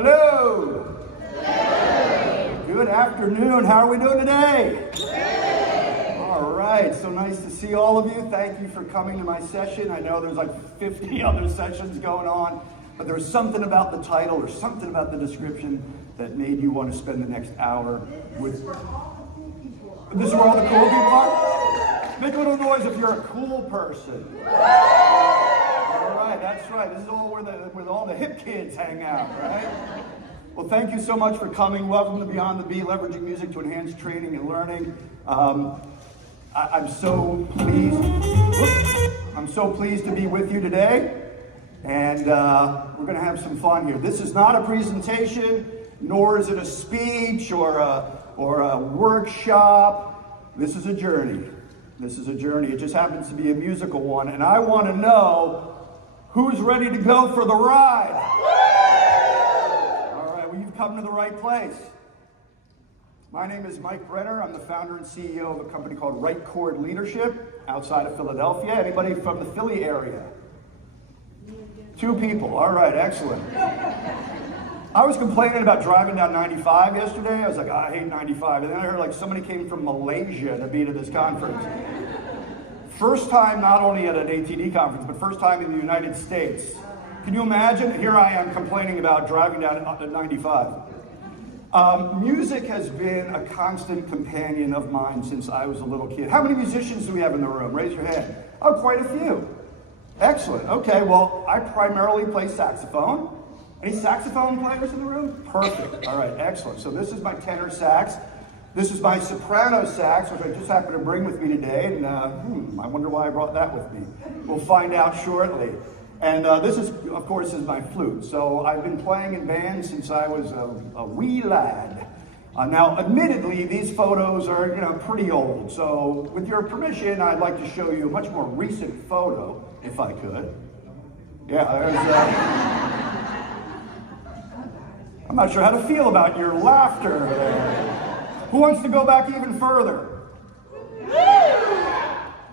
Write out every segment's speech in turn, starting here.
Hello. Good afternoon. How are we doing today? All right. So nice to see all of you. Thank you for coming to my session. I know there's like 50 other sessions going on, but there was something about the title or something about the description that made you want to spend the next hour with. This is where all the cool people are? Make a little noise if you're a cool person. All right, that's right. This is all where all the hip kids hang out, right? Well, thank you so much for coming. Welcome to Beyond the Beat, leveraging music to enhance training and learning. I'm so pleased to be with you today, and we're going to have some fun here. This is not a presentation, nor is it a speech or a workshop. This is a journey. This is a journey. It just happens to be a musical one, and I want to know who's ready to go for the ride. All right, well, you've come to the right place. My name is Mike Brenner. I'm the founder and CEO of a company called Right Chord Leadership outside of Philadelphia. Anybody from the Philly area? 2 people. All right, excellent. I was complaining about driving down 95 yesterday. I was like, I hate 95. And then I heard like somebody came from Malaysia to be to this conference. First time not only at an ATD conference, but first time in the United States. Can you imagine? Here I am complaining about driving down 95. Music has been a constant companion of mine since I was a little kid. How many musicians do we have in the room? Raise your hand. Oh, quite a few. Excellent. Okay, well, I primarily play saxophone. Any saxophone players in the room? Perfect. All right, excellent. So this is my tenor sax. This is my soprano sax, which I just happened to bring with me today. And I wonder why I brought that with me. We'll find out shortly. And this is, of course, is my flute. So I've been playing in bands since I was a wee lad. Now, admittedly, these photos are, pretty old. So with your permission, I'd like to show you a much more recent photo, if I could. Yeah, there's... I'm not sure how to feel about your laughter there. Who wants to go back even further?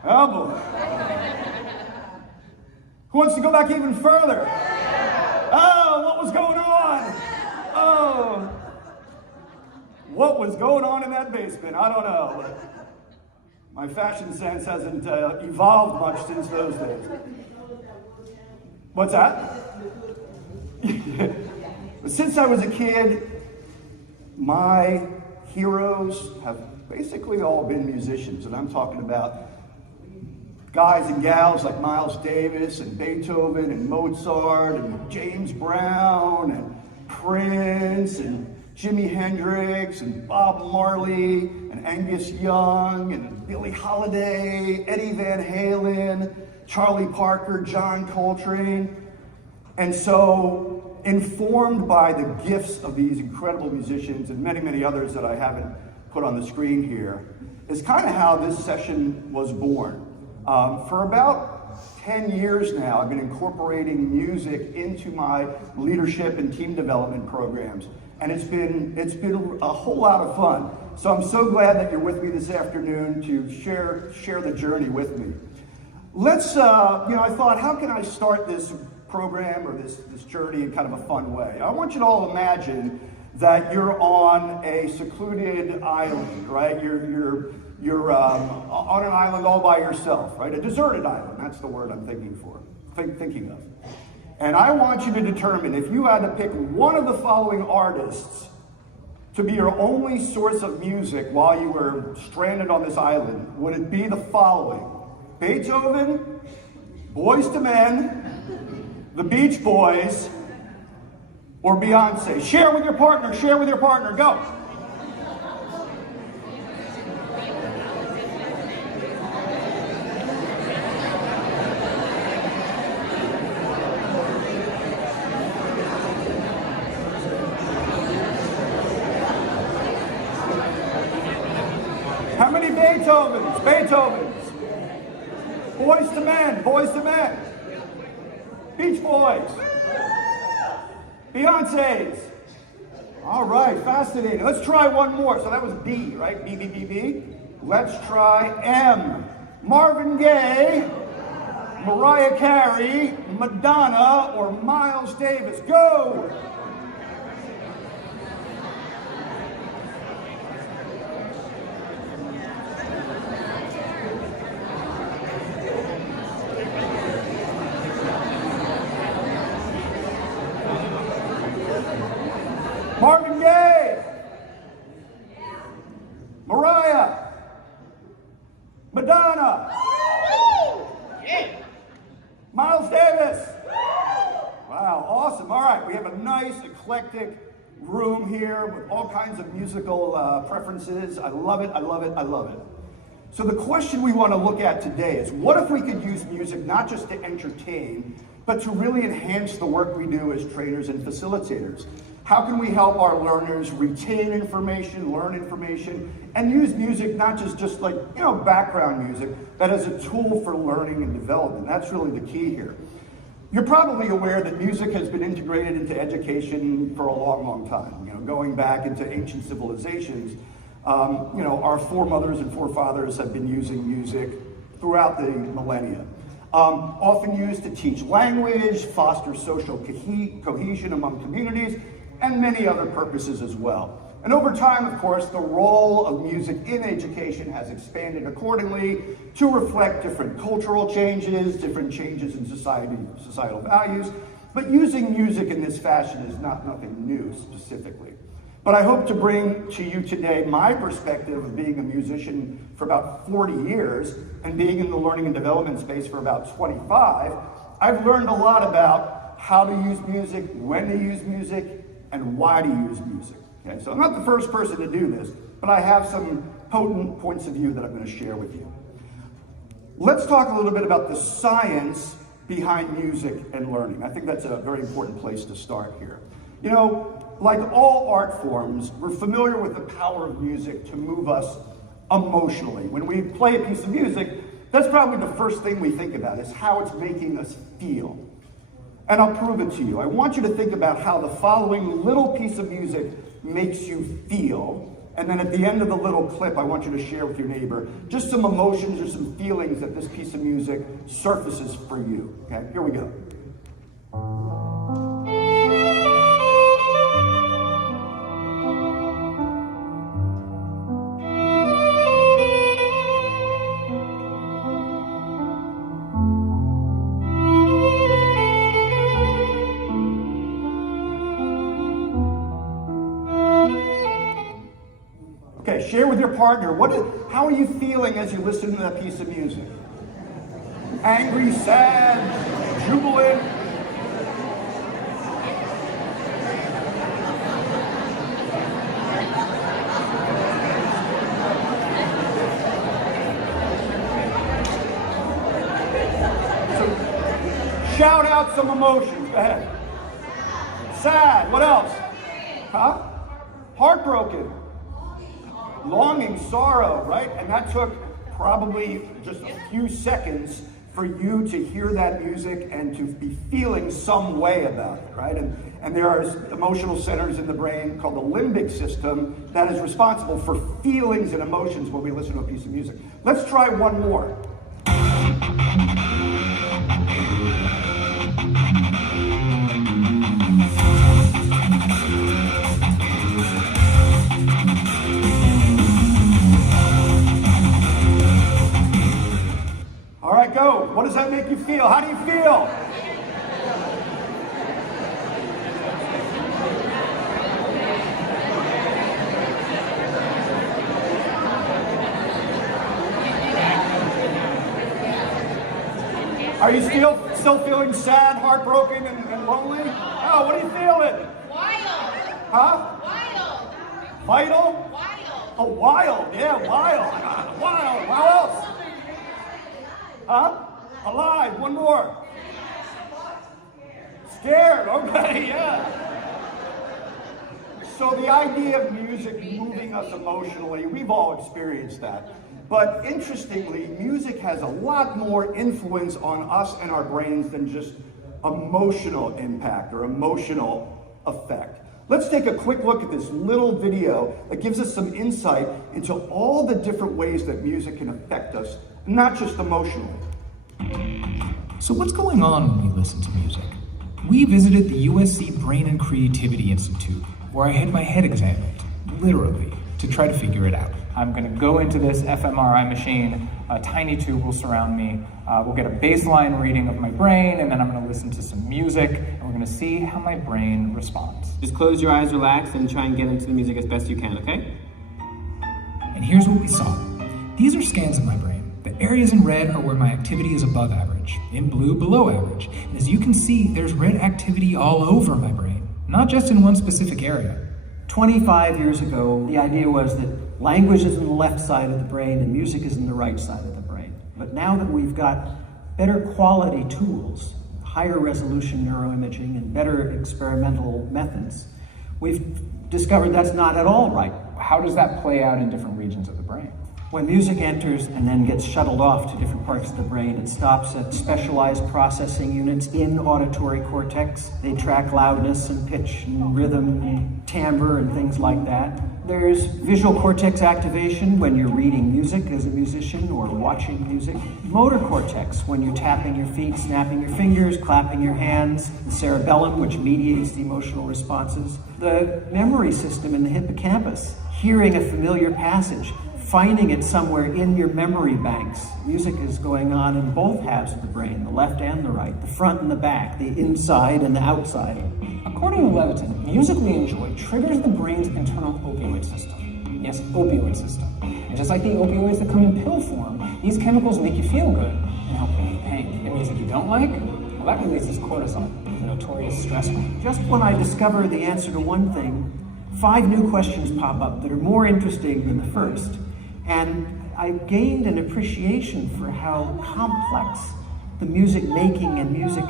Oh boy. Who wants to go back even further? Oh, what was going on? Oh. What was going on in that basement? I don't know. My fashion sense hasn't evolved much since those days. What's that? Since I was a kid, my heroes have basically all been musicians, and I'm talking about guys and gals like Miles Davis and Beethoven and Mozart and James Brown and Prince and Jimi Hendrix and Bob Marley and Angus Young and Billie Holiday, Eddie Van Halen, Charlie Parker, John Coltrane. And so, informed by the gifts of these incredible musicians and many, many others that I haven't put on the screen here, is kind of how this session was born. For about 10 years now, I've been incorporating music into my leadership and team development programs. And it's been a whole lot of fun. So I'm so glad that you're with me this afternoon to share the journey with me. Let's, I thought, how can I start this program or this journey in kind of a fun way? I want you to all imagine that you're on a secluded island, right? You're on an island all by yourself, right? A deserted island. That's the word I'm thinking of. And I want you to determine if you had to pick one of the following artists to be your only source of music while you were stranded on this island, would it be the following? Beethoven, Boyz II Men, the Beach Boys, or Beyonce? Share with your partner, go. How many Beethovens? Boyz II Men. Beach Boys. Beyonce's. All right, fascinating. Let's try one more. So that was B, right? B, B, B, B. Let's try M. Marvin Gaye, Mariah Carey, Madonna, or Miles Davis. Go! Marvin Gaye. Mariah. Madonna. Miles Davis. Wow, awesome. All right, we have a nice eclectic room here with all kinds of musical preferences. I love it, I love it, I love it. So the question we want to look at today is, what if we could use music not just to entertain, but to really enhance the work we do as trainers and facilitators? How can we help our learners retain information, learn information, and use music not just like, background music, but as a tool for learning and development? That's really the key here. You're probably aware that music has been integrated into education for a long, long time. Going back into ancient civilizations, our foremothers and forefathers have been using music throughout the millennia. Often used to teach language, foster social cohesion among communities, and many other purposes as well. And over time, of course, the role of music in education has expanded accordingly to reflect different cultural changes, different changes in societal values. But using music in this fashion is nothing new specifically. But I hope to bring to you today my perspective of being a musician for about 40 years and being in the learning and development space for about 25. I've learned a lot about how to use music, when to use music, and why to use music. Okay, so I'm not the first person to do this, but I have some potent points of view that I'm going to share with you. Let's talk a little bit about the science behind music and learning. I think that's a very important place to start here. Like all art forms, we're familiar with the power of music to move us emotionally. When we play a piece of music, that's probably the first thing we think about, is how it's making us feel. And I'll prove it to you. I want you to think about how the following little piece of music makes you feel. And then at the end of the little clip, I want you to share with your neighbor just some emotions or some feelings that this piece of music surfaces for you. Okay, here we go. Okay, share with your partner. How are you feeling as you listen to that piece of music? Angry, sad, jubilant? So, shout out some emotions. Go ahead. Sad. What else? Huh? Heartbroken. Longing, sorrow, right? And that took probably just a few seconds for you to hear that music and to be feeling some way about it, right? And there are emotional centers in the brain called the limbic system that is responsible for feelings and emotions when we listen to a piece of music. Let's try one more. All right, go. What does that make you feel? How do you feel? Are you still feeling sad, heartbroken, and lonely? Oh, what are you feeling? Wild. Huh? Wild. Vital? Wild. Oh, wild. Yeah, wild. Wild. What else? Huh? Alive. One more. Scared. Okay, yeah. So the idea of music moving us emotionally, we've all experienced that. But interestingly, music has a lot more influence on us and our brains than just emotional impact or emotional effect. Let's take a quick look at this little video that gives us some insight into all the different ways that music can affect us, not just emotionally. So what's going on when we listen to music? We visited the USC Brain and Creativity Institute, where I had my head examined, literally. to try to figure it out. I'm going to go into this fMRI machine, a tiny tube will surround me, we'll get a baseline reading of my brain, and then I'm going to listen to some music, and we're going to see how my brain responds. Just close your eyes, relax, and try and get into the music as best you can, okay? And here's what we saw. These are scans of my brain. The areas in red are where my activity is above average, in blue below average. And as you can see, there's red activity all over my brain, not just in one specific area. 25 years ago, the idea was that language is in the left side of the brain and music is in the right side of the brain. But now that we've got better quality tools, higher resolution neuroimaging and better experimental methods, we've discovered that's not at all right. How does that play out in different regions of the brain? When music enters and then gets shuttled off to different parts of the brain, it stops at specialized processing units in auditory cortex. They track loudness and pitch and rhythm and timbre and things like that. There's visual cortex activation when you're reading music as a musician or watching music. Motor cortex when you're tapping your feet, snapping your fingers, clapping your hands. The cerebellum, which mediates the emotional responses. The memory system in the hippocampus, hearing a familiar passage, finding it somewhere in your memory banks. Music is going on in both halves of the brain, the left and the right, the front and the back, the inside and the outside. According to Levitin, music we enjoy triggers the brain's internal opioid system. Yes, opioid system. And just like the opioids that come in pill form, these chemicals make you feel good and help relieve pain. And music you don't like, well, that releases cortisol, the notorious stress hormone. Just when I discover the answer to one thing, 5 new questions pop up that are more interesting than the first. And I gained an appreciation for how complex the music making and music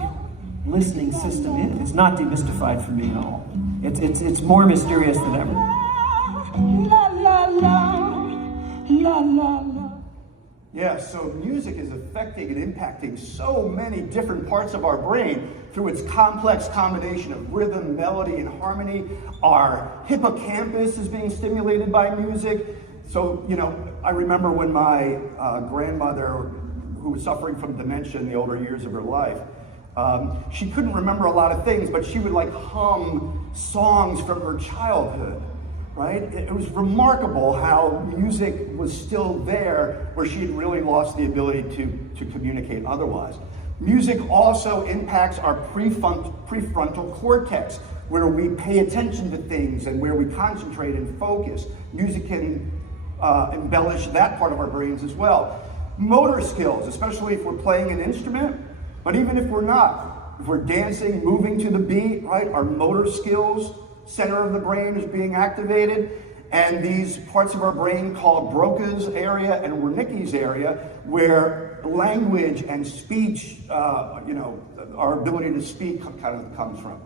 listening system is. It's not demystified for me at all. It's more mysterious than ever. La la la, la la la. Yeah, so music is affecting and impacting so many different parts of our brain through its complex combination of rhythm, melody, and harmony. Our hippocampus is being stimulated by music. So, I remember when my grandmother, who was suffering from dementia in the older years of her life, she couldn't remember a lot of things, but she would hum songs from her childhood, right? It was remarkable how music was still there where she had really lost the ability to communicate otherwise. Music also impacts our prefrontal cortex, where we pay attention to things and where we concentrate and focus. Music can embellish that part of our brains as well. Motor skills, especially if we're playing an instrument, but even if we're not, if we're dancing, moving to the beat, right, our motor skills center of the brain is being activated, and these parts of our brain called Broca's area and Wernicke's area, where language and speech, our ability to speak kind of comes from.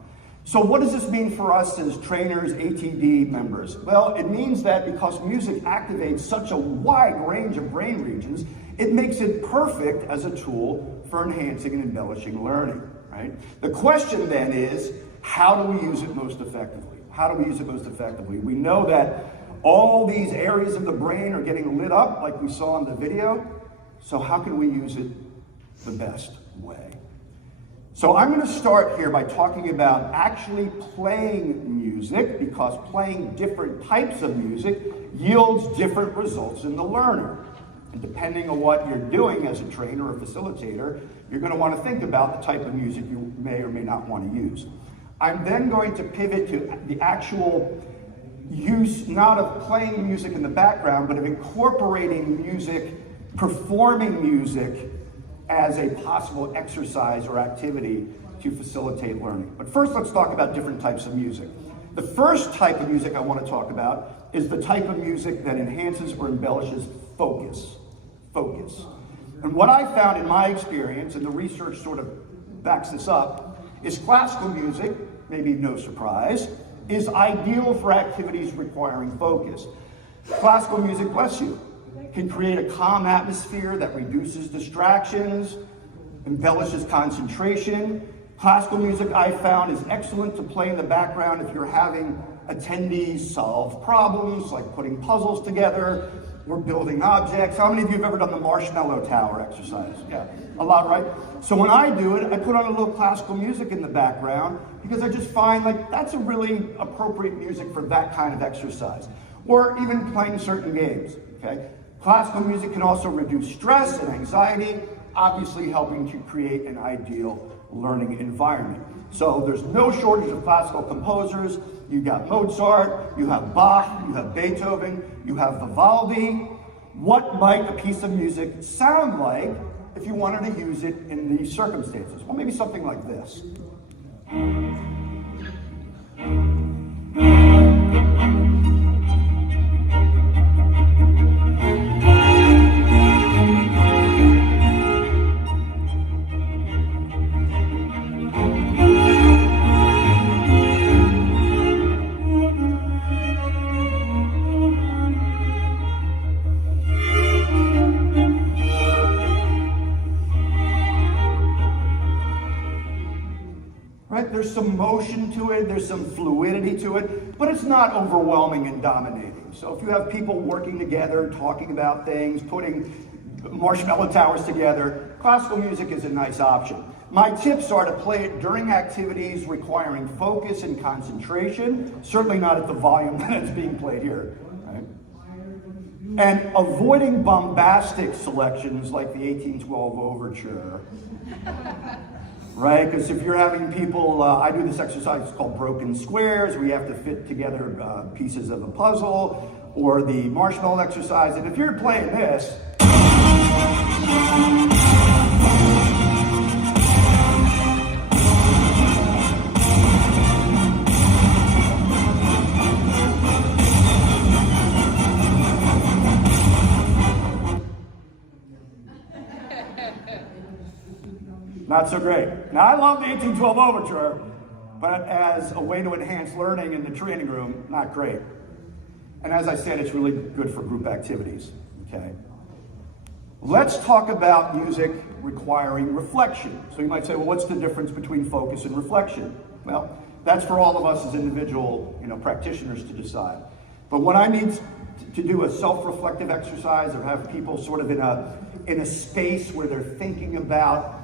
So what does this mean for us as trainers, ATD members? Well, it means that because music activates such a wide range of brain regions, it makes it perfect as a tool for enhancing and embellishing learning, right? The question then is, how do we use it most effectively? How do we use it most effectively? We know that all these areas of the brain are getting lit up like we saw in the video. So how can we use it the best way? So I'm going to start here by talking about actually playing music, because playing different types of music yields different results in the learner. And depending on what you're doing as a trainer or facilitator, you're going to want to think about the type of music you may or may not want to use. I'm then going to pivot to the actual use, not of playing music in the background, but of incorporating music, performing music as a possible exercise or activity to facilitate learning. But first, let's talk about different types of music. The first type of music I want to talk about is the type of music that enhances or embellishes focus. Focus. And what I found in my experience, and the research sort of backs this up, is classical music, maybe no surprise, is ideal for activities requiring focus. Classical music, bless you, can create a calm atmosphere that reduces distractions, embellishes concentration. Classical music, I found, is excellent to play in the background if you're having attendees solve problems, like putting puzzles together or building objects. How many of you have ever done the marshmallow tower exercise? Yeah, a lot, right? So when I do it, I put on a little classical music in the background because I just find that's a really appropriate music for that kind of exercise. or even playing certain games, okay? Classical music can also reduce stress and anxiety, obviously helping to create an ideal learning environment. So there's no shortage of classical composers. You got Mozart, you have Bach, you have Beethoven, you have Vivaldi. What might a piece of music sound like if you wanted to use it in these circumstances? Well, maybe something like this. There's some motion to it, there's some fluidity to it, but it's not overwhelming and dominating. So if you have people working together, talking about things, putting marshmallow towers together, classical music is a nice option. My tips are to play it during activities requiring focus and concentration, certainly not at the volume that it's being played here. Right? And avoiding bombastic selections like the 1812 Overture. Right, because if you're having people, I do this exercise, it's called broken squares, where you have to fit together pieces of a puzzle, or the marshmallow exercise, and if you're playing this, not so great. Now, I love the 1812 Overture, but as a way to enhance learning in the training room, not great. And as I said, it's really good for group activities, okay? Let's talk about music requiring reflection. So you might say, well, what's the difference between focus and reflection? Well, that's for all of us as individual, practitioners to decide. But when I need to do a self-reflective exercise or have people sort of in a space where they're thinking about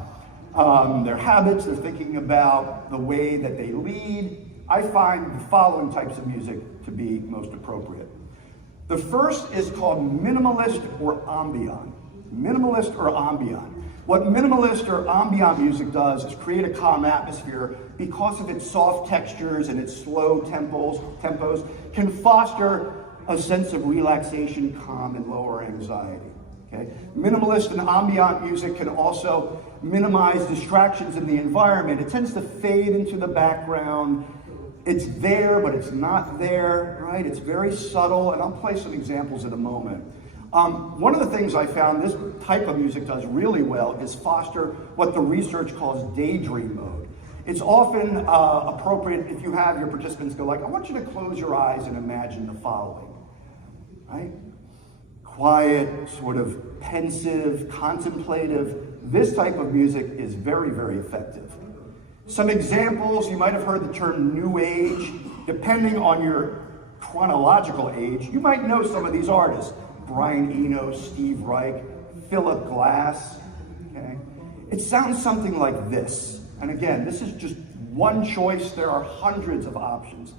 their habits, they're thinking about the way that they lead, I find the following types of music to be most appropriate. The first is called minimalist or ambient. Minimalist or ambient. What minimalist or ambient music does is create a calm atmosphere because of its soft textures and its slow tempos can foster a sense of relaxation, calm, and lower anxiety. Okay? Minimalist and ambient music can also minimize distractions in the environment. It tends to fade into the background. It's there, but it's not there, right? It's very subtle, and I'll play some examples in a moment. One of the things I found this type of music does really well is foster what the research calls daydream mode. It's often appropriate if you have your participants go like, I want you to close your eyes and imagine the following, right? Quiet, sort of pensive, contemplative. This type of music is very, very effective. Some examples, you might have heard the term New Age. Depending on your chronological age, you might know some of these artists. Brian Eno, Steve Reich, Philip Glass. Okay? It sounds something like this. And again, this is just one choice. There are hundreds of options.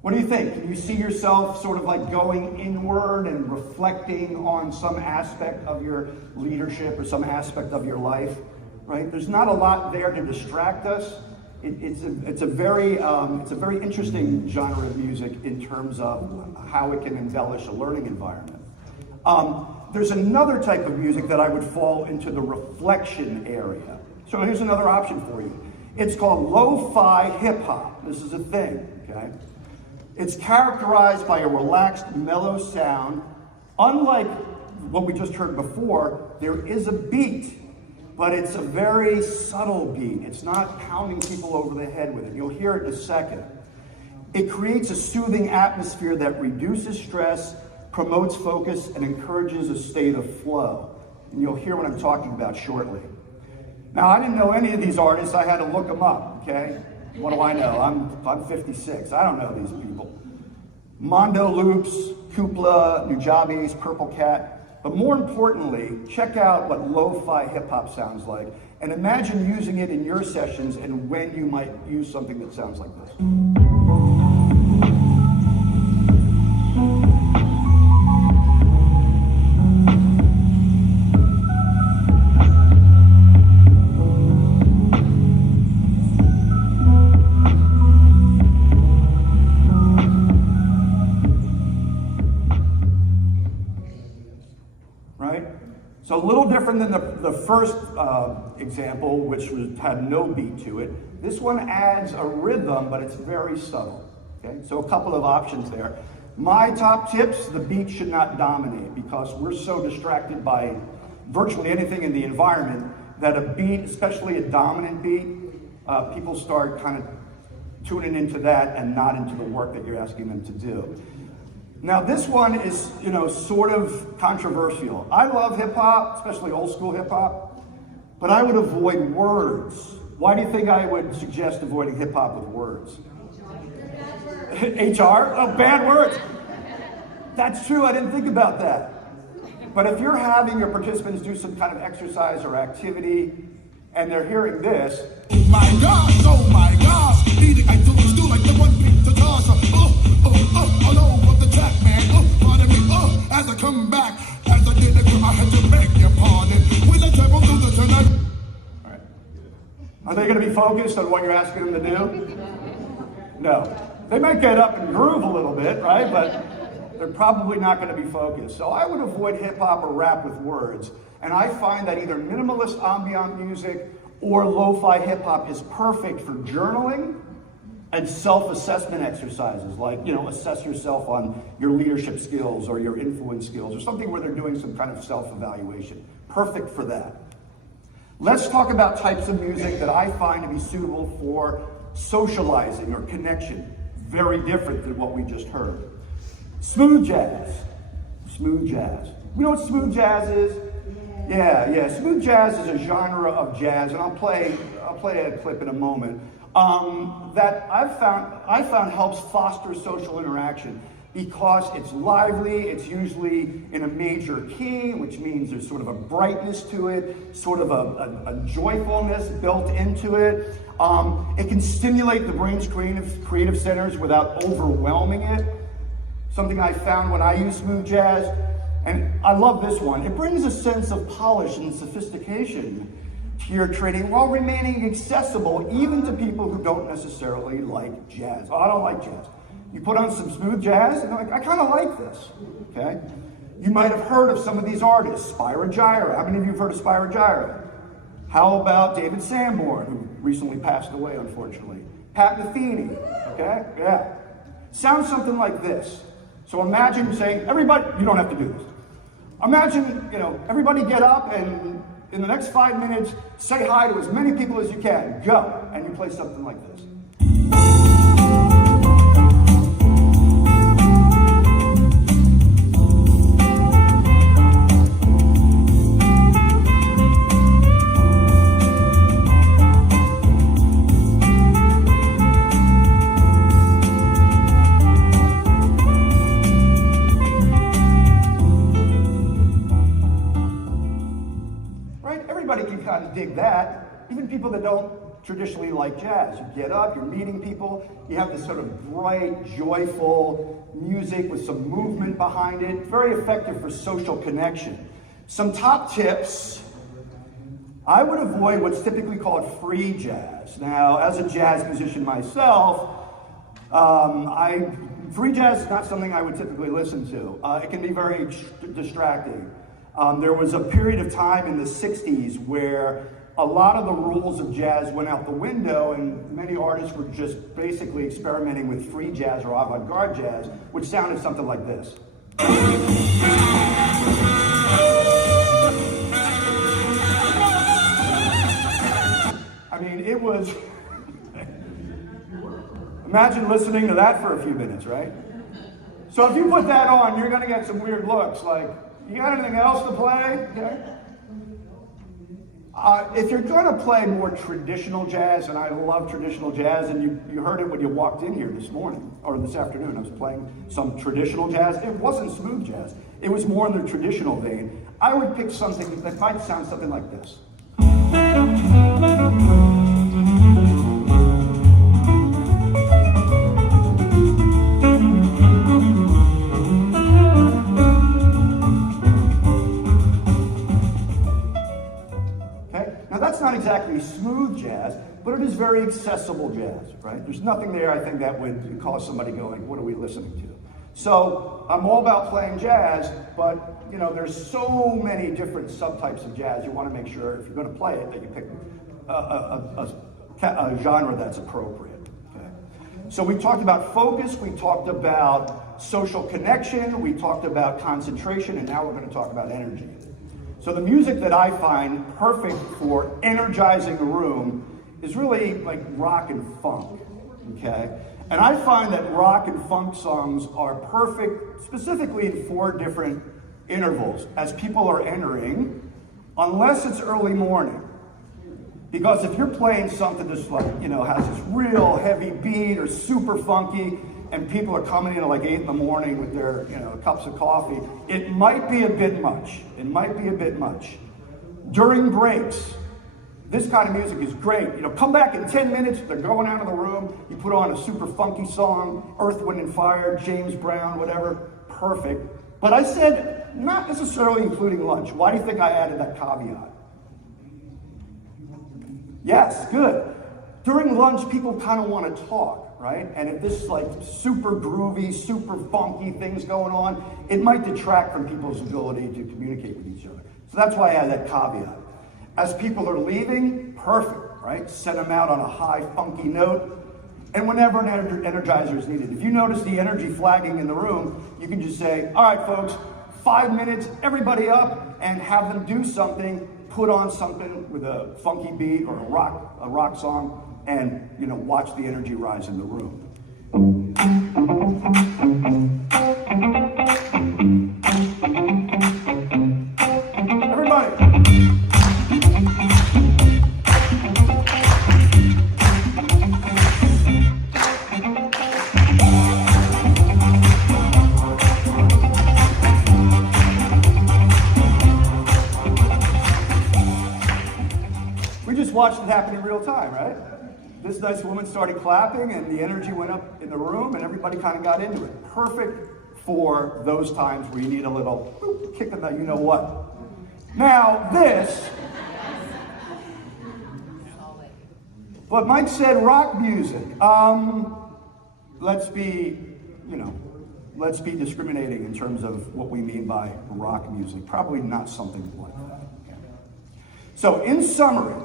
What do you think? Can you see yourself sort of like going inward and reflecting on some aspect of your leadership or some aspect of your life, right? There's not a lot there to distract us. It's a very interesting genre of music in terms of how it can embellish a learning environment. There's another type of music that I would fall into the reflection area. So here's another option for you. It's called lo-fi hip hop. This is a thing, okay? It's characterized by a relaxed, mellow sound. Unlike what we just heard before, there is a beat, but it's a very subtle beat. It's not pounding people over the head with it. You'll hear it in a second. It creates a soothing atmosphere that reduces stress, promotes focus, and encourages a state of flow. And you'll hear what I'm talking about shortly. Now, I didn't know any of these artists. I had to look them up, okay? What do I know? I'm 56. I don't know these people. Mondo Loops, Kupla, Nujabes, Purple Cat. But more importantly, check out what lo-fi hip-hop sounds like. And imagine using it in your sessions and when you might use something that sounds like this. So a little different than the first example, which had no beat to it. This one adds a rhythm, but it's very subtle. Okay, so a couple of options there. My top tips: the beat should not dominate, because we're so distracted by virtually anything in the environment that a beat, especially a dominant beat, people start kind of tuning into that and not into the work that you're asking them to do. Now this one is, sort of controversial. I love hip hop, especially old school hip hop, but I would avoid words. Why do you think I would suggest avoiding hip hop with words? HR? Oh, bad words. That's true, I didn't think about that. But if you're having your participants do some kind of exercise or activity, and they're hearing this. Oh my gosh, needing I do like the one beat to toss. All over the track, man. Pardon me, as I come back, as I did it, I had to beg your pardon. When I travel through the tonight. All right. Are they going to be focused on what you're asking them to do? No. They might get up and groove a little bit, right? But they're probably not going to be focused. So I would avoid hip hop or rap with words. And I find that either minimalist ambient music or lo-fi hip hop is perfect for journaling and self-assessment exercises, like, assess yourself on your leadership skills or your influence skills or something where they're doing some kind of self-evaluation. Perfect for that. Let's talk about types of music that I find to be suitable for socializing or connection. Very different than what we just heard. Smooth jazz. Smooth jazz. You know what smooth jazz is? Yeah. Smooth jazz is a genre of jazz, and I'll play a clip in a moment. That I found helps foster social interaction because it's lively. It's usually in a major key, which means there's sort of a brightness to it, sort of a joyfulness built into it. It can stimulate the brain's creative centers without overwhelming it. Something I found when I use smooth jazz. And I love this one. It brings a sense of polish and sophistication to your training while remaining accessible even to people who don't necessarily like jazz. Oh, I don't like jazz. You put on some smooth jazz, and they're like, I kind of like this, okay? You might have heard of some of these artists, Spyro Gyra. How many of you have heard of Spyro Gyra? How about David Sanborn, who recently passed away, unfortunately? Pat Metheny, okay? Yeah. Sounds something like this. So imagine saying, everybody, you don't have to do this. Imagine, everybody get up and in the next 5 minutes, say hi to as many people as you can. Go. And you play something like this. Kind of dig that. Even people that don't traditionally like jazz. You get up, you're meeting people, you have this sort of bright, joyful music with some movement behind it. Very effective for social connection. Some top tips. I would avoid what's typically called free jazz. Now, as a jazz musician myself, free jazz is not something I would typically listen to. It can be very distracting. There was a period of time in the 60s where a lot of the rules of jazz went out the window and many artists were just basically experimenting with free jazz or avant-garde jazz, which sounded something like this. I mean, it was... Imagine listening to that for a few minutes, right? So if you put that on, you're gonna get some weird looks, like, you got anything else to play? Okay. If you're gonna play more traditional jazz, and I love traditional jazz, and you heard it when you walked in here this morning, or this afternoon, I was playing some traditional jazz. It wasn't smooth jazz. It was more in the traditional vein. I would pick something that might sound something like this. That's not exactly smooth jazz, but it is very accessible jazz, right? There's nothing there, I think, that would cause somebody going, what are we listening to? So I'm all about playing jazz, but you know, there's so many different subtypes of jazz. You want to make sure if you're going to play it that you pick a genre that's appropriate. Okay? So we talked about focus, we talked about social connection, we talked about concentration, and now we're going to talk about energy. So the music that I find perfect for energizing a room is really like rock and funk, okay? And I find that rock and funk songs are perfect specifically in 4 different intervals as people are entering, unless it's early morning. Because if you're playing something that's like, you know, has this real heavy beat or super funky, and people are coming in at like 8 in the morning with their, you know, cups of coffee, it might be a bit much. It might be a bit much. During breaks, this kind of music is great. You know, come back in 10 minutes, they're going out of the room, you put on a super funky song, Earth, Wind and Fire, James Brown, whatever, perfect. But I said, not necessarily including lunch. Why do you think I added that caveat? Yes, good. During lunch, people kind of want to talk, right? And if this like super groovy, super funky things going on, it might detract from people's ability to communicate with each other. So that's why I add that caveat. As people are leaving, perfect, right? Send them out on a high, funky note. And whenever an energizer is needed. If you notice the energy flagging in the room, you can just say, all right, folks, 5 minutes, everybody up, and have them do something, put on something with a funky beat or a rock song, and you know, watch the energy rise in the room. Everybody. We just watched it happen in real time, right? This nice woman started clapping and the energy went up in the room and everybody kind of got into it. Perfect for those times where you need a little boop, kick in the you-know-what. Now this, but Mike said rock music. Let's be discriminating in terms of what we mean by rock music. Probably not something like that. Okay. So in summary,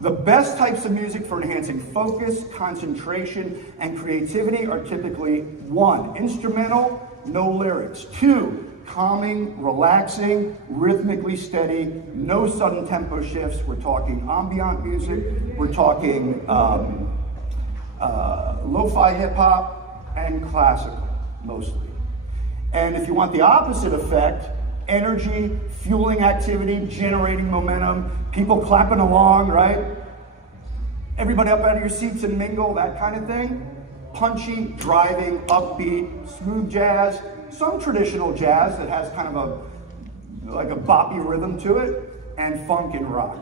the best types of music for enhancing focus, concentration, and creativity are typically 1, instrumental, no lyrics. 2, calming, relaxing, rhythmically steady, no sudden tempo shifts. We're talking ambient music, we're talking lo-fi hip-hop, and classical, mostly. And if you want the opposite effect, energy, fueling activity, generating momentum, people clapping along, right? Everybody up out of your seats and mingle, that kind of thing. Punchy, driving, upbeat, smooth jazz, some traditional jazz that has kind of like a boppy rhythm to it, and funk and rock.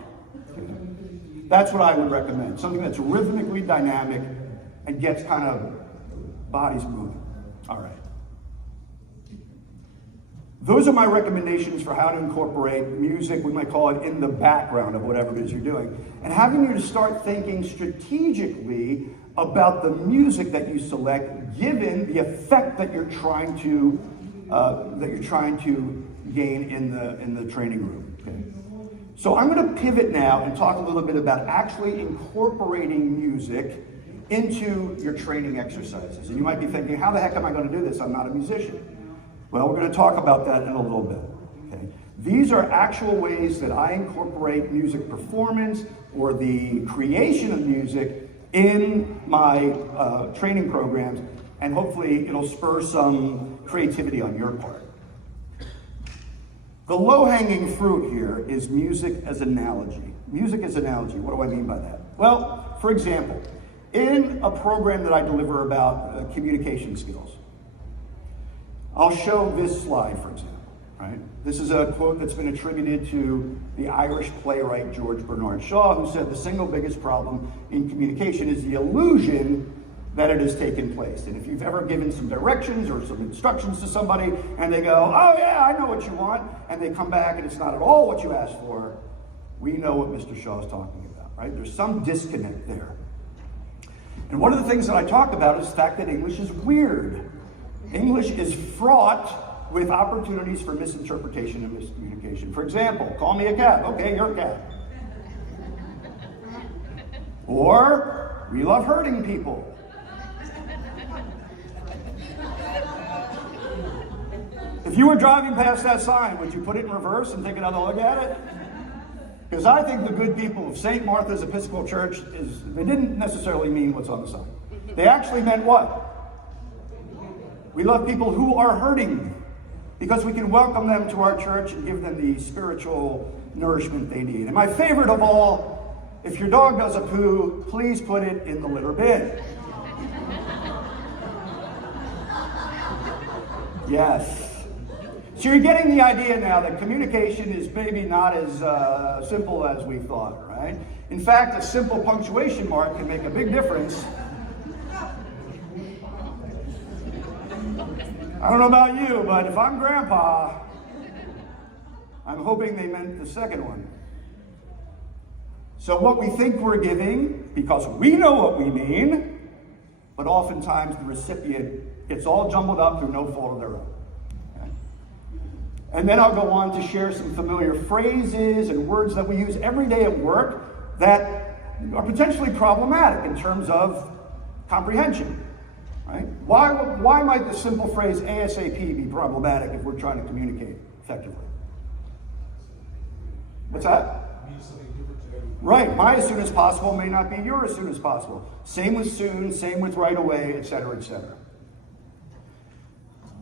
That's what I would recommend. Something that's rhythmically dynamic and gets kind of bodies moving. All right. Those are my recommendations for how to incorporate music, we might call it in the background of whatever it is you're doing, and having you to start thinking strategically about the music that you select, given the effect that you're trying to gain in the training room. Okay? So I'm going to pivot now and talk a little bit about actually incorporating music into your training exercises. And you might be thinking, how the heck am I going to do this? I'm not a musician. Well, we're going to talk about that in a little bit. Okay? These are actual ways that I incorporate music performance or the creation of music in my training programs, and hopefully it'll spur some creativity on your part. The low-hanging fruit here is music as analogy. Music as analogy, what do I mean by that? Well, for example, in a program that I deliver about communication skills, I'll show this slide, for example, right? This is a quote that's been attributed to the Irish playwright George Bernard Shaw, who said the single biggest problem in communication is the illusion that it has taken place. And if you've ever given some directions or some instructions to somebody and they go, oh yeah, I know what you want, and they come back and it's not at all what you asked for, we know what Mr. Shaw is talking about, right? There's some disconnect there. And one of the things that I talk about is the fact that English is weird. English is fraught with opportunities for misinterpretation and miscommunication. For example, call me a cab. Okay, you're a cab. Or, we love hurting people. If you were driving past that sign, would you put it in reverse and take another look at it? Because I think the good people of St. Martha's Episcopal Church, they didn't necessarily mean what's on the sign. They actually meant what? We love people who are hurting because we can welcome them to our church and give them the spiritual nourishment they need. And my favorite of all, if your dog does a poo, please put it in the litter bin. Yes. So you're getting the idea now that communication is maybe not as simple as we thought, right? In fact, a simple punctuation mark can make a big difference. I don't know about you, but if I'm Grandpa, I'm hoping they meant the second one. So what we think we're giving, because we know what we mean, but oftentimes the recipient gets all jumbled up through no fault of their own. Okay? And then I'll go on to share some familiar phrases and words that we use every day at work that are potentially problematic in terms of comprehension. Right? Why might the simple phrase ASAP be problematic if we're trying to communicate effectively? What's that? Right, my as soon as possible may not be your as soon as possible. Same with soon, same with right away, etc., etc.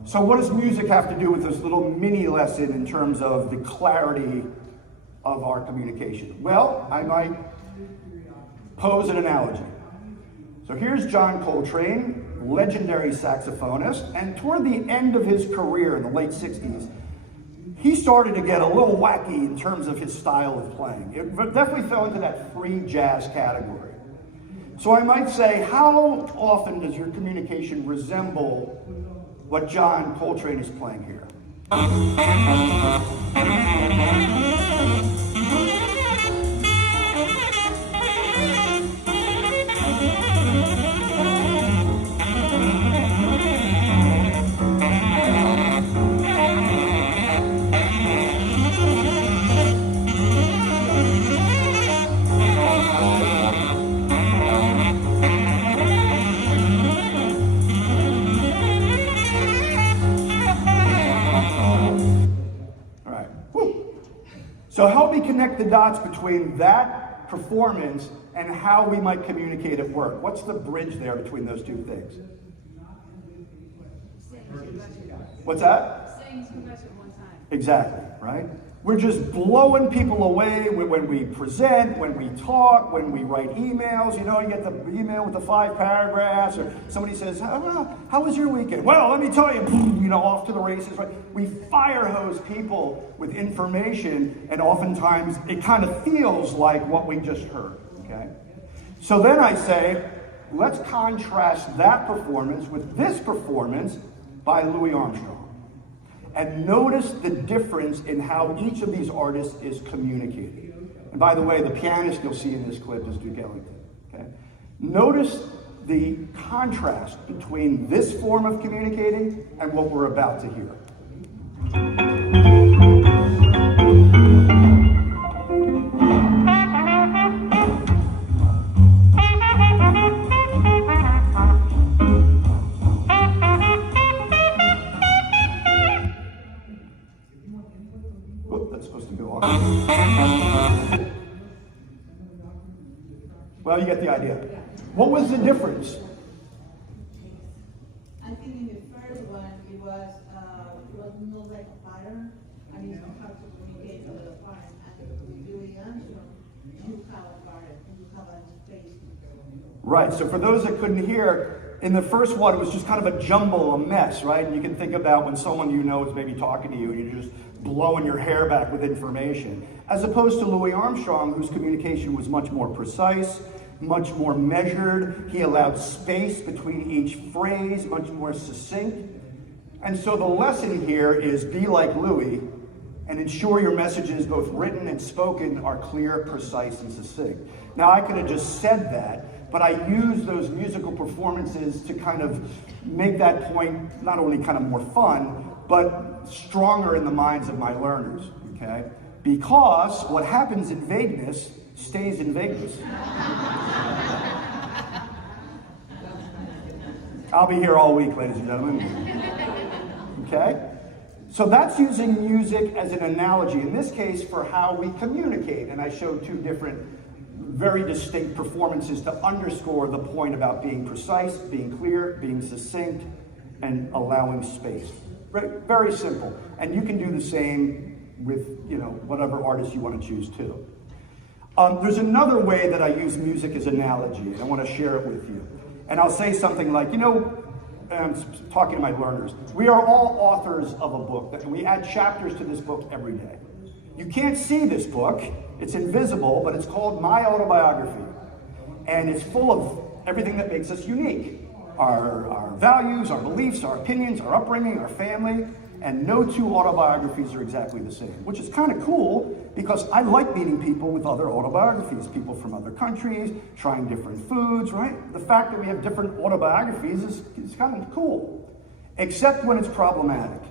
So what does music have to do with this little mini lesson in terms of the clarity of our communication? Well, I might pose an analogy. So here's John Coltrane, legendary saxophonist, and toward the end of his career in the late 60s, he started to get a little wacky in terms of his style of playing. It definitely fell into that free jazz category. So I might say, how often does your communication resemble what John Coltrane is playing here? So help me connect the dots between that performance and how we might communicate at work. What's the bridge there between those two things? What's that? Saying too much at one time. Exactly, right? We're just blowing people away when we present, when we talk, when we write emails. You know, you get the email with the 5 paragraphs, or somebody says, how was your weekend? Well, let me tell you, off to the races, right? We fire hose people with information, and oftentimes it kind of feels like what we just heard, okay? So then I say, let's contrast that performance with this performance by Louis Armstrong. And notice the difference in how each of these artists is communicating. And by the way, the pianist you'll see in this clip is Duke Ellington. Okay? Notice the contrast between this form of communicating and what we're about to hear. Well, you get the idea. What was the difference? I think in the first one, it was like a fire. I mean, how to communicate with the fire. And Louis Armstrong, you have a fire and you have a space. Right, so for those that couldn't hear, in the first one, it was just kind of a jumble, a mess, right? And you can think about when someone you know is maybe talking to you and you're just blowing your hair back with information. As opposed to Louis Armstrong, whose communication was much more precise, much more measured. He allowed space between each phrase, much more succinct. And so the lesson here is be like Louis and ensure your messages, both written and spoken, are clear, precise, and succinct. Now, I could have just said that, but I use those musical performances to kind of make that point not only kind of more fun, but stronger in the minds of my learners, okay? Because what happens in vagueness stays in vagueness. I'll be here all week, ladies and gentlemen. Okay? So that's using music as an analogy, in this case, for how we communicate. And I showed two different, very distinct performances to underscore the point about being precise, being clear, being succinct, and allowing space. Very, very simple. And you can do the same with, whatever artist you want to choose too. There's another way that I use music as analogy, and I want to share it with you. And I'll say something like, and I'm talking to my learners, we are all authors of a book, and we add chapters to this book every day. You can't see this book, it's invisible, but it's called My Autobiography. And it's full of everything that makes us unique. Our values, our beliefs, our opinions, our upbringing, our family, and no two autobiographies are exactly the same, which is kind of cool because I like meeting people with other autobiographies, people from other countries, trying different foods, right? The fact that we have different autobiographies is kind of cool, except when it's problematic.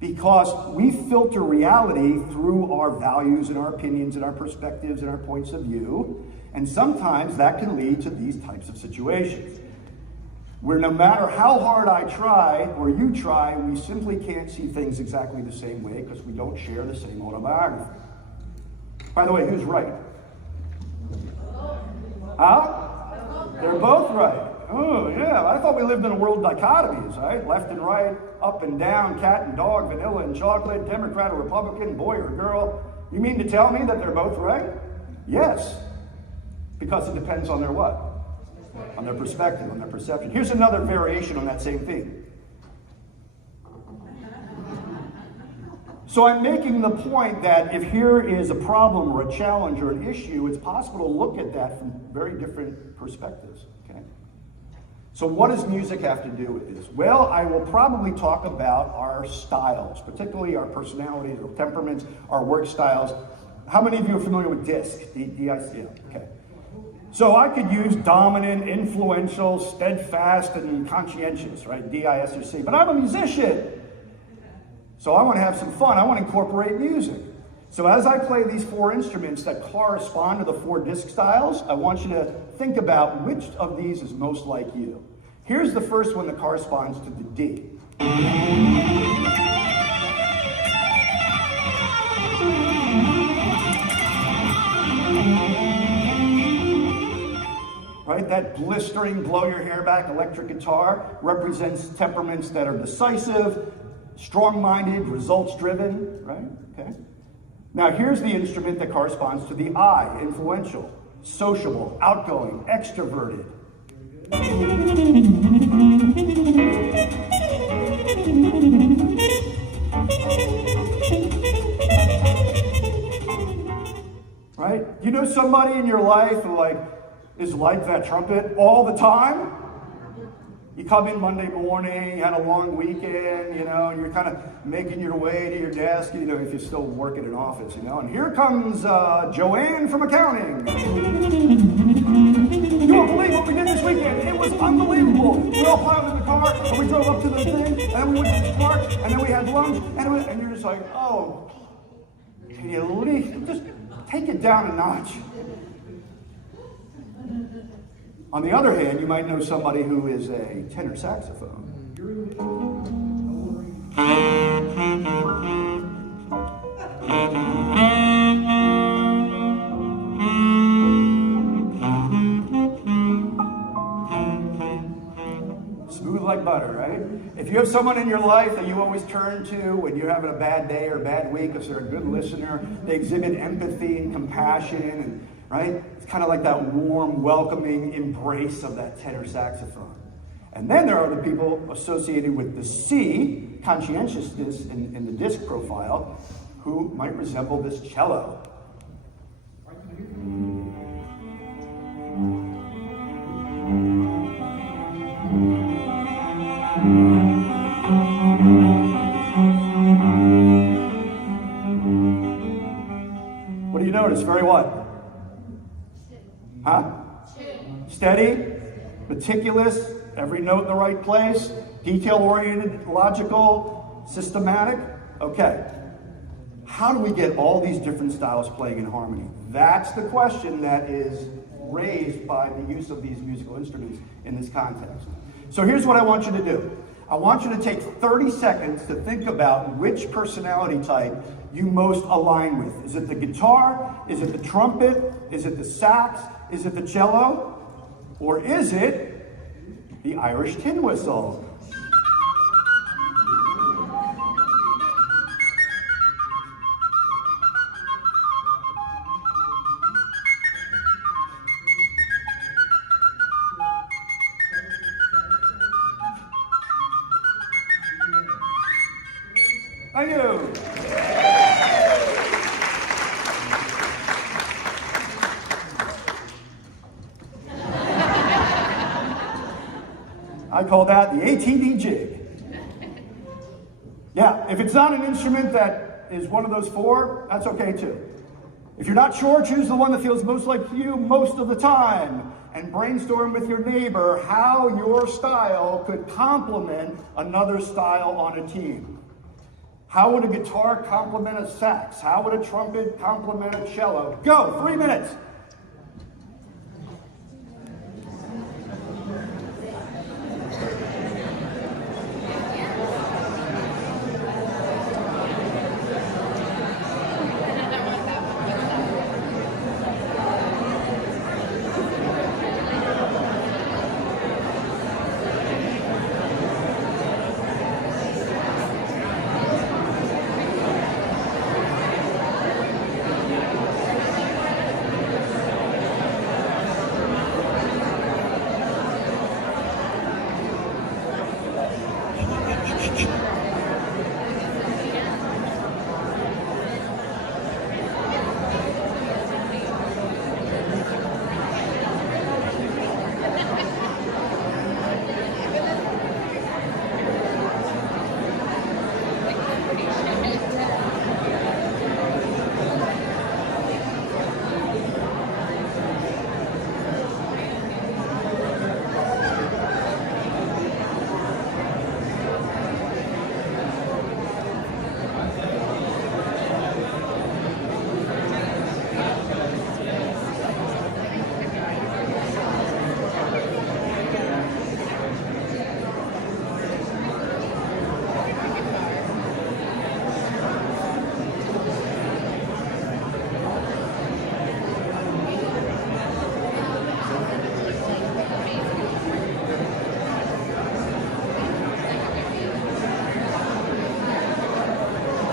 Because we filter reality through our values and our opinions and our perspectives and our points of view, and sometimes that can lead to these types of situations, where no matter how hard I try, or you try, we simply can't see things exactly the same way because we don't share the same autobiography. By the way, who's right? Huh? They're both right. Oh, yeah, I thought we lived in a world of dichotomies, right? Left and right, up and down, cat and dog, vanilla and chocolate, Democrat or Republican, boy or girl. You mean to tell me that they're both right? Yes, because it depends on their what? On their perspective, on their perception. Here's another variation on that same theme. So I'm making the point that if here is a problem or a challenge or an issue, it's possible to look at that from very different perspectives, okay? So what does music have to do with this? Well, I will probably talk about our styles, particularly our personalities, our temperaments, our work styles. How many of you are familiar with DISC? D-I-C, okay. So I could use dominant, influential, steadfast, and conscientious, right? D-I-S-C. But I'm a musician. So I want to have some fun. I want to incorporate music. So as I play these four instruments that correspond to the four disc styles, I want you to think about which of these is most like you. Here's the first one that corresponds to the D. Right? That blistering, blow your hair back electric guitar represents temperaments that are decisive, strong-minded, results-driven, right? Okay. Now here's the instrument that corresponds to the I, influential, sociable, outgoing, extroverted. Right? You know somebody in your life who is like that trumpet all the time? You come in Monday morning, you had a long weekend, and you're kind of making your way to your desk, if you're still working in office, and here comes Joanne from accounting. You won't believe what we did this weekend. It was unbelievable. We all piled in the car, and we drove up to the thing, and then we went to the park, and then we had lunch, and you're just like, oh, can you at least just take it down a notch? On the other hand, you might know somebody who is a tenor saxophone. Smooth like butter, right? If you have someone in your life that you always turn to when you're having a bad day or a bad week, if they're a good listener, they exhibit empathy and compassion, and right? It's kind of like that warm, welcoming embrace of that tenor saxophone. And then there are the people associated with the C, conscientiousness in the disc profile, who might resemble this cello. What do you notice? Very what? Huh? Steady, meticulous, every note in the right place, detail-oriented, logical, systematic. Okay. How do we get all these different styles playing in harmony? That's the question that is raised by the use of these musical instruments in this context. So here's what I want you to do. I want you to take 30 seconds to think about which personality type you most align with. Is it the guitar? Is it the trumpet? Is it the sax? Is it the cello? Or is it the Irish tin whistle? Thank you. I call that the ATD jig. Yeah, if it's not an instrument that is one of those four, that's okay too. If you're not sure, choose the one that feels most like you most of the time, and brainstorm with your neighbor how your style could complement another style on a team. How would a guitar complement a sax? How would a trumpet complement a cello? Go, 3 minutes.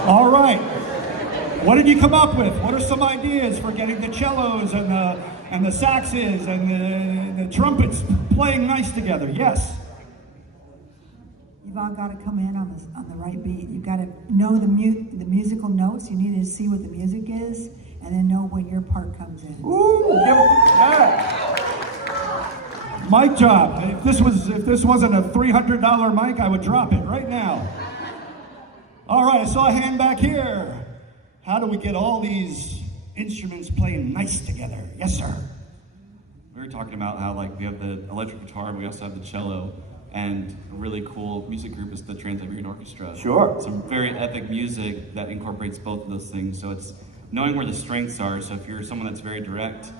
All right. What did you come up with? What are some ideas for getting the cellos and the saxes and the trumpets playing nice together? Yes. You've all got to come in on the right beat. You've got to know the musical notes. You need to see what the music is, and then know when your part comes in. Ooh, yeah. Mic drop. If this wasn't a $300 mic, I would drop it right now. All right, I saw a hand back here. How do we get all these instruments playing nice together? Yes, sir. We were talking about how we have the electric guitar, but we also have the cello, and a really cool music group is the Trans-Siberian Orchestra. Sure. Some very epic music that incorporates both of those things. So it's knowing where the strengths are. So if you're someone that's very direct,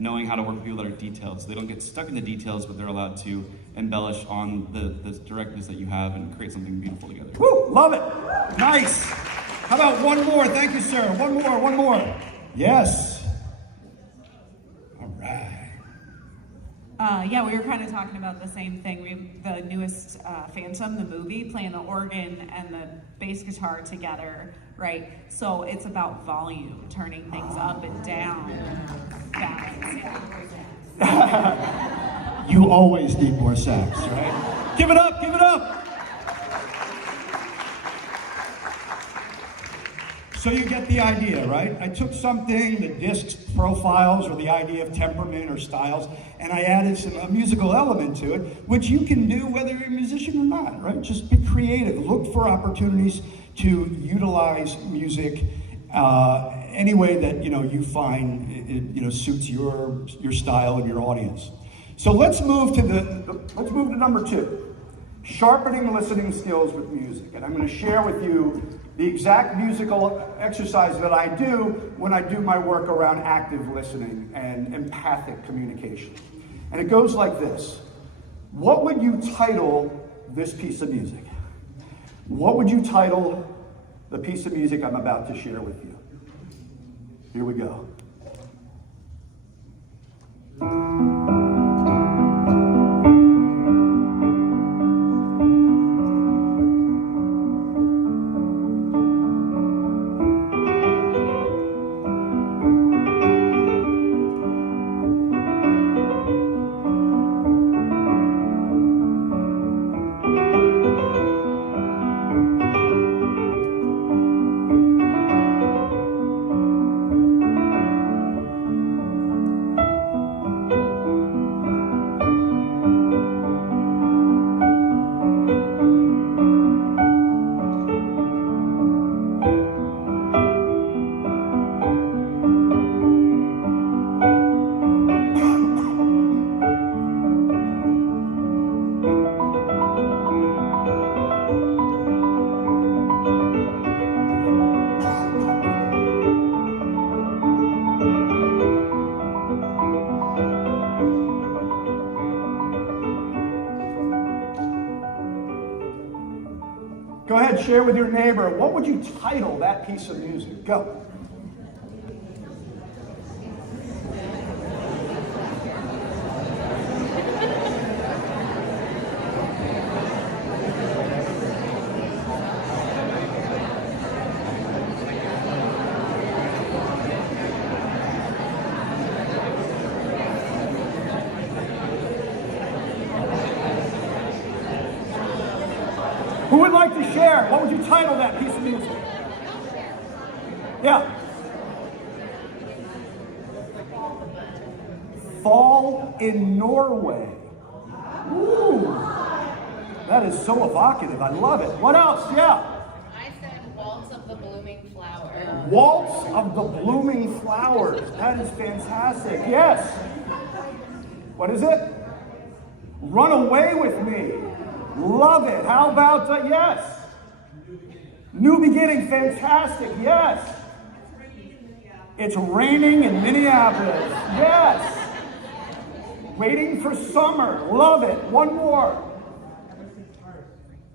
knowing how to work with people that are detailed, so they don't get stuck in the details, but they're allowed to embellish on the directness that you have and create something beautiful together. Woo, love it. Nice. How about one more? Thank you, sir. One more. Yes. All right. Yeah, we were kind of talking about the same thing. The newest Phantom, the movie, playing the organ and the bass guitar together, right? So it's about volume, turning things up and down. Balance, yeah. You always need more sax, right? Give it up, give it up! So you get the idea, right? I took something, the disc profiles or the idea of temperament or styles, and I added a musical element to it, which you can do whether you're a musician or not, right? Just be creative. Look for opportunities to utilize music any way that you find it suits your style and your audience. So let's move to number 2, sharpening listening skills with music, and I'm going to share with you the exact musical exercise that I do when I do my work around active listening and empathic communication. And it goes like this. What would you title this piece of music? What would you title the piece of music I'm about to share with you? Here we go. Go ahead, share with your neighbor. What would you title that piece of music? Go. Who would like to share? What would you title that piece of music? Yeah. Fall in Norway. Ooh. That is so evocative. I love it. What else? Yeah. I said Waltz of the Blooming Flower. Waltz of the Blooming Flowers. That is fantastic. Yes. What is it? Run Away With Me. Love it. How about, yes. New Beginning, fantastic, yes. It's Raining in Minneapolis, yes. Waiting for Summer, love it. One more.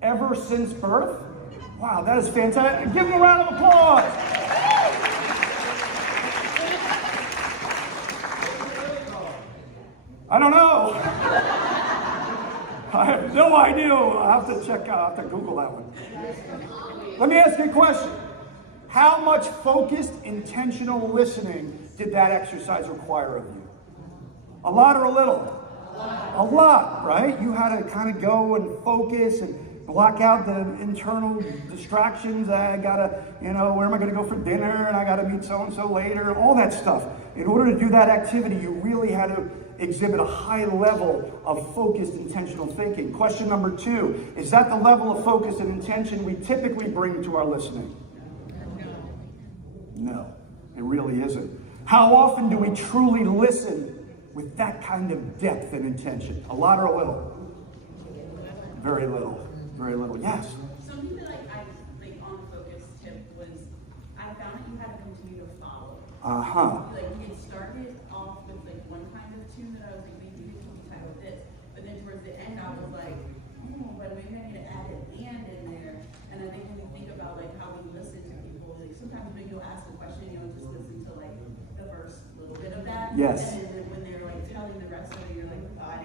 Ever Since Birth. Wow, that is fantastic. Give them a round of applause. I don't know. I have no idea. I'll have to check out, I'll have to Google that one. Let me ask you a question. How much focused, intentional listening did that exercise require of you? A lot or a little? A lot, right? You had to kind of go and focus and block out the internal distractions. I gotta, where am I gonna go for dinner? And I gotta meet so-and-so later, all that stuff. In order to do that activity, you really had to exhibit a high level of focused, intentional thinking. Question number 2, is that the level of focus and intention we typically bring to our listening? No, it really isn't. How often do we truly listen with that kind of depth and intention? A lot or a little? Very little, very little, yes. Something that on focus tip was, I found that you had to continue to follow. It started off with one kind of tune that I was maybe you can title this, but then towards the end I was like, but maybe I need to add an and in there. And I think when we think about how we listen to people, sometimes when you'll ask a question, just listen to the first little bit of that. Yes. And then when they're telling the rest of it, you're like, oh, I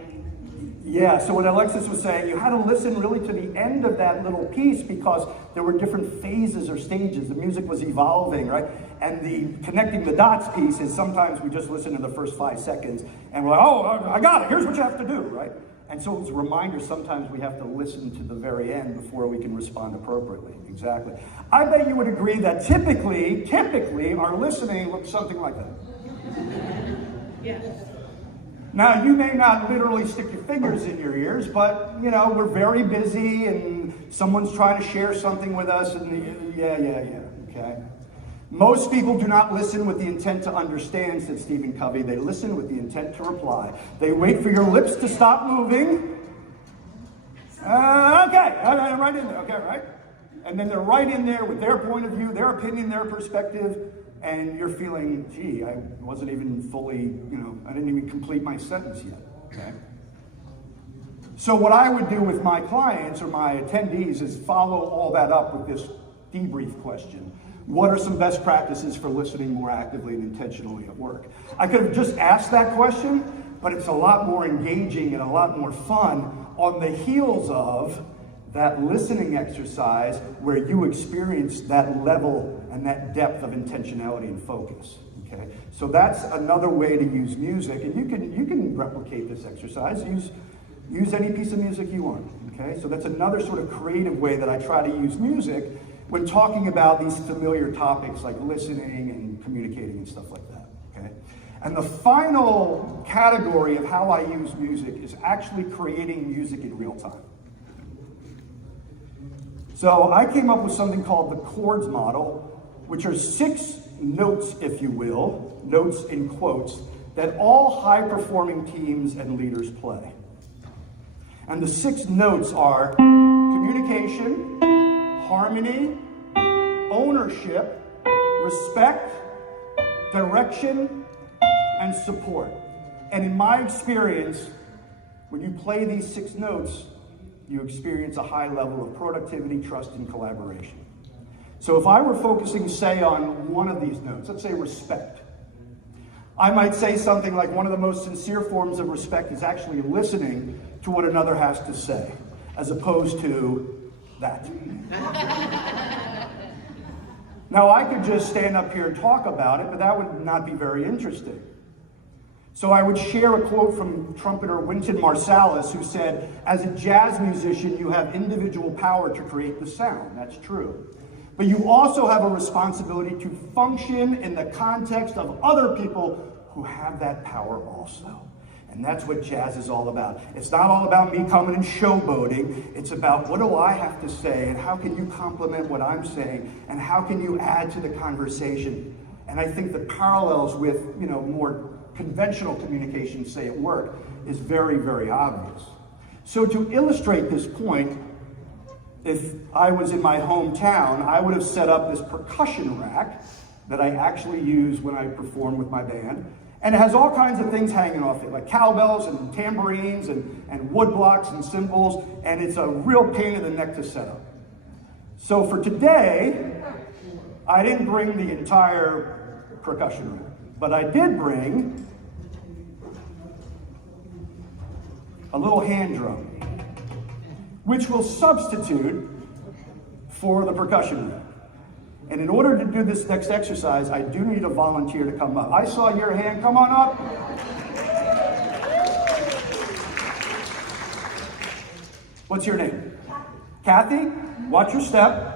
Yeah, so what Alexis was saying, you had to listen really to the end of that little piece because there were different phases or stages. The music was evolving, right? And the connecting the dots piece is sometimes we just listen to the first 5 seconds and we're like, oh, I got it, here's what you have to do, right? And so it's a reminder sometimes we have to listen to the very end before we can respond appropriately. Exactly. I bet you would agree that typically, our listening looks something like that. Yes. Now, you may not literally stick your fingers in your ears, but, you know, we're very busy and someone's trying to share something with us and yeah, okay. Most people do not listen with the intent to understand, said Stephen Covey. They listen with the intent to reply. They wait for your lips to stop moving. Okay, right in there, okay, right? And then they're right in there with their point of view, their opinion, their perspective, and you're feeling, gee, I wasn't even fully, I didn't even complete my sentence yet, okay? So what I would do with my clients or my attendees is follow all that up with this debrief question. What are some best practices for listening more actively and intentionally at work? I could have just asked that question, but it's a lot more engaging and a lot more fun on the heels of that listening exercise where you experience that level and that depth of intentionality and focus. Okay, so that's another way to use music, and you can replicate this exercise. Use any piece of music you want. Okay, so that's another sort of creative way that I try to use music when talking about these familiar topics like listening and communicating and stuff like that. Okay, and the final category of how I use music is actually creating music in real time. So I came up with something called the chords model, which are 6 notes, if you will, notes in quotes, that all high-performing teams and leaders play. And the 6 notes are communication, harmony, ownership, respect, direction, and support. And in my experience, when you play these 6 notes, you experience a high level of productivity, trust, and collaboration. So if I were focusing, say, on one of these notes, let's say respect, I might say something like one of the most sincere forms of respect is actually listening to what another has to say, as opposed to that. Now, I could just stand up here and talk about it, but that would not be very interesting. So I would share a quote from trumpeter Wynton Marsalis, who said, as a jazz musician, you have individual power to create the sound. That's true. But you also have a responsibility to function in the context of other people who have that power also. And that's what jazz is all about. It's not all about me coming and showboating. It's about what do I have to say, and how can you complement what I'm saying, and how can you add to the conversation. And I think the parallels with, more conventional communication, say at work, is very, very obvious. So to illustrate this point, if I was in my hometown, I would have set up this percussion rack that I actually use when I perform with my band. And it has all kinds of things hanging off it, like cowbells and tambourines and wood blocks and cymbals, and it's a real pain in the neck to set up. So for today, I didn't bring the entire percussion rack, but I did bring a little hand drum, which will substitute for the percussion rack. And in order to do this next exercise, I do need a volunteer to come up. I saw your hand, come on up. What's your name? Kathy, watch your step.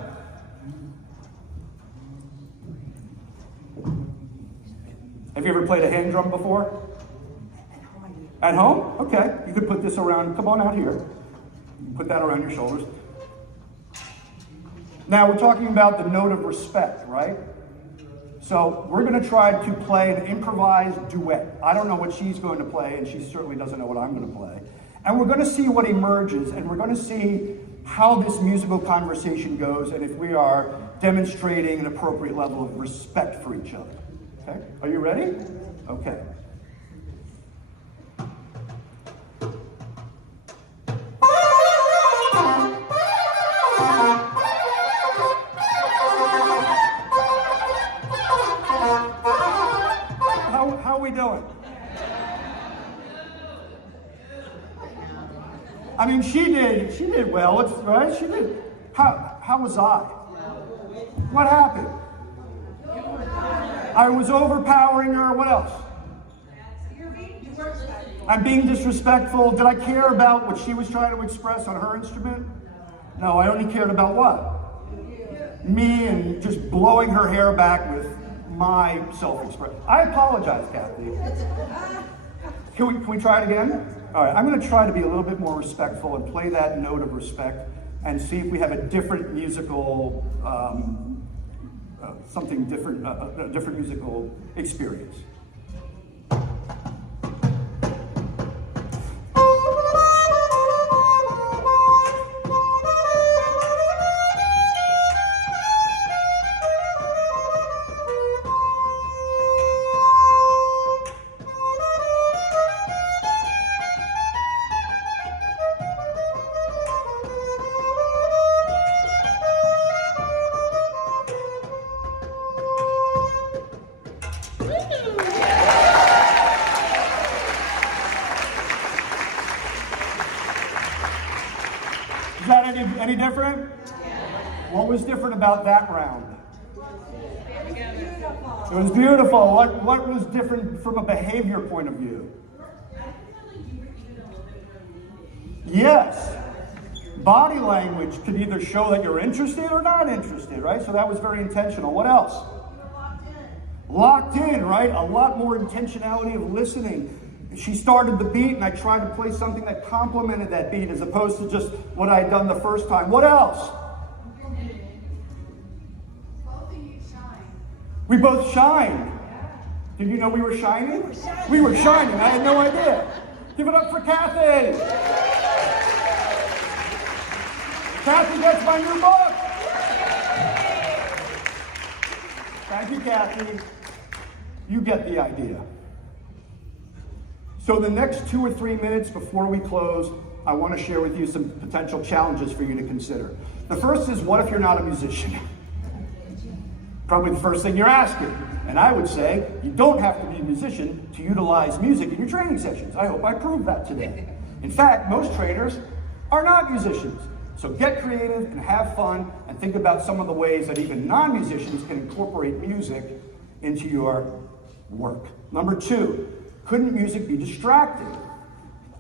Have you ever played a hand drum before? At home? Okay, you could put this around, come on out here. Put that around your shoulders. Now we're talking about the note of respect, right? So we're going to try to play an improvised duet. I don't know what she's going to play, and she certainly doesn't know what I'm going to play. And we're going to see what emerges, and we're going to see how this musical conversation goes, and if we are demonstrating an appropriate level of respect for each other. Okay? Are you ready? Okay. How are we doing? I mean, she did well, right? She did. How was I? What happened? I was overpowering her. What else? I'm being disrespectful. Did I care about what she was trying to express on her instrument? No, I only cared about what? Me and just blowing her hair back with my self-expression. I apologize, Kathy. Can we try it again? All right, I'm going to try to be a little bit more respectful and play that note of respect and see if we have a different musical, something different, a different musical experience. Is that any different? What was different about that round? It was beautiful. What was different from a behavior point of view? Yes. Body language could either show that you're interested or not interested, right? So that was very intentional. What else? Locked in, right? A lot more intentionality of listening. She started the beat and I tried to play something that complemented that beat as opposed to just what I had done the first time. What else? We both shined. Did you know we were shining? We were shining. I had no idea. Give it up for Kathy. Kathy gets my new book. Thank you, Kathy. You get the idea. So the next 2 or 3 minutes before we close, I want to share with you some potential challenges for you to consider. The first is, what if you're not a musician? Probably the first thing you're asking. And I would say, you don't have to be a musician to utilize music in your training sessions. I hope I proved that today. In fact, most trainers are not musicians. So get creative and have fun and think about some of the ways that even non-musicians can incorporate music into your work. Number 2, couldn't music be distracting?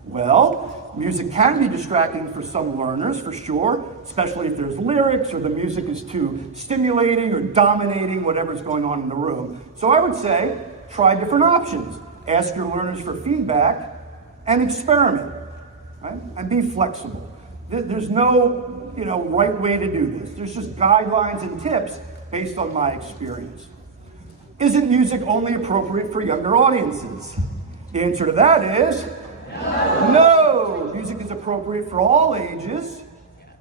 Well, music can be distracting for some learners, for sure, especially if there's lyrics or the music is too stimulating or dominating whatever's going on in the room. So I would say, try different options. Ask your learners for feedback and experiment, right? And be flexible. There's no, right way to do this. There's just guidelines and tips based on my experience. Isn't music only appropriate for younger audiences? The answer to that is no. Music is appropriate for all ages,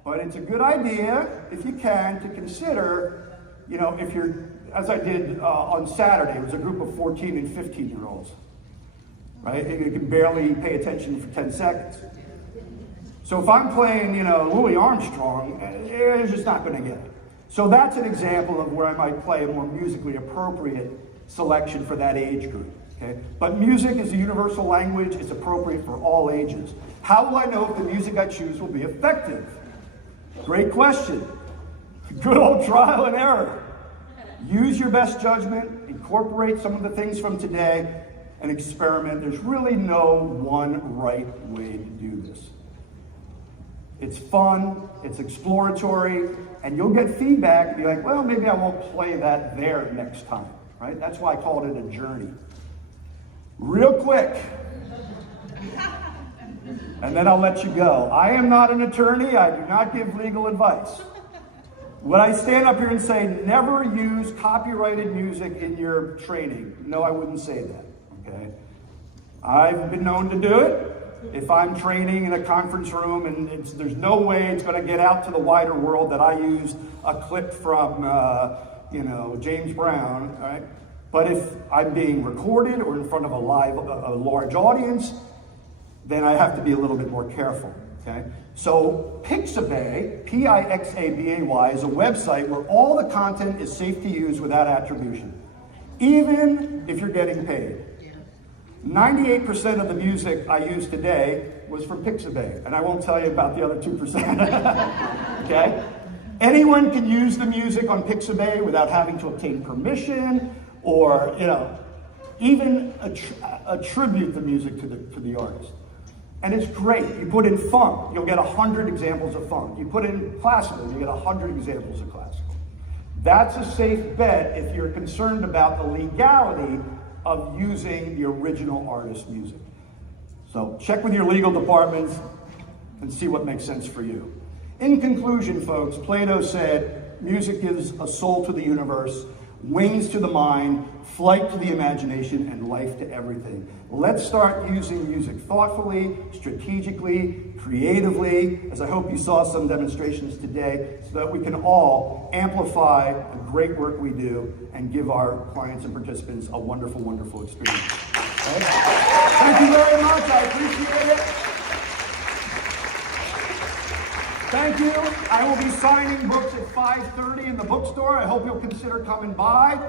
but it's a good idea, if you can, to consider, if you're, as I did on Saturday, it was a group of 14 and 15-year-olds, right? You can barely pay attention for 10 seconds. So if I'm playing, Louis Armstrong, you're just not going to get it. So that's an example of where I might play a more musically appropriate selection for that age group. Okay? But music is a universal language. It's appropriate for all ages. How will I know if the music I choose will be effective? Great question. Good old trial and error. Use your best judgment, incorporate some of the things from today, and experiment. There's really no one right way to do this. It's fun, it's exploratory, and you'll get feedback and be like, well, maybe I won't play that there next time, right? That's why I called it a journey. Real quick, and then I'll let you go. I am not an attorney. I do not give legal advice. Would I stand up here and say, never use copyrighted music in your training? No, I wouldn't say that, okay? I've been known to do it. If I'm training in a conference room and there's no way it's going to get out to the wider world that I used a clip from, James Brown, all right? But if I'm being recorded or in front of a large audience, then I have to be a little bit more careful, okay? So Pixabay, P-I-X-A-B-A-Y, is a website where all the content is safe to use without attribution, even if you're getting paid. 98% of the music I use today was from Pixabay, and I won't tell you about the other 2%. Okay? Anyone can use the music on Pixabay without having to obtain permission or, even attribute the music to the artist. And it's great. You put in funk, you'll get 100 examples of funk. You put in classical, you get 100 examples of classical. That's a safe bet if you're concerned about the legality of using the original artist's music. So check with your legal departments and see what makes sense for you. In conclusion, folks, Plato said, music gives a soul to the universe, wings to the mind, flight to the imagination, and life to everything. Let's start using music thoughtfully, strategically, creatively, as I hope you saw some demonstrations today, so that we can all amplify the great work we do and give our clients and participants a wonderful, wonderful experience. Okay? Thank you very much. I appreciate it. Thank you. I will be signing books at 5:30 in the bookstore. I hope you'll consider coming by.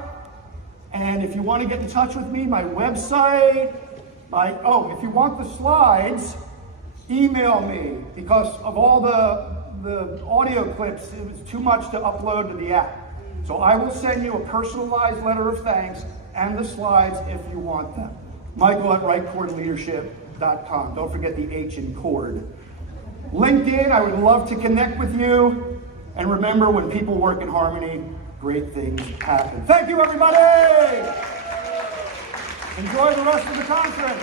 And if you want to get in touch with me, my website, if you want the slides, email me, because of all the audio clips, it was too much to upload to the app. So I will send you a personalized letter of thanks and the slides if you want them. Michael at rightchordleadership.com. Don't forget the H in chord. LinkedIn, I would love to connect with you. And remember, when people work in harmony, great things happen. Thank you, everybody! Enjoy the rest of the conference.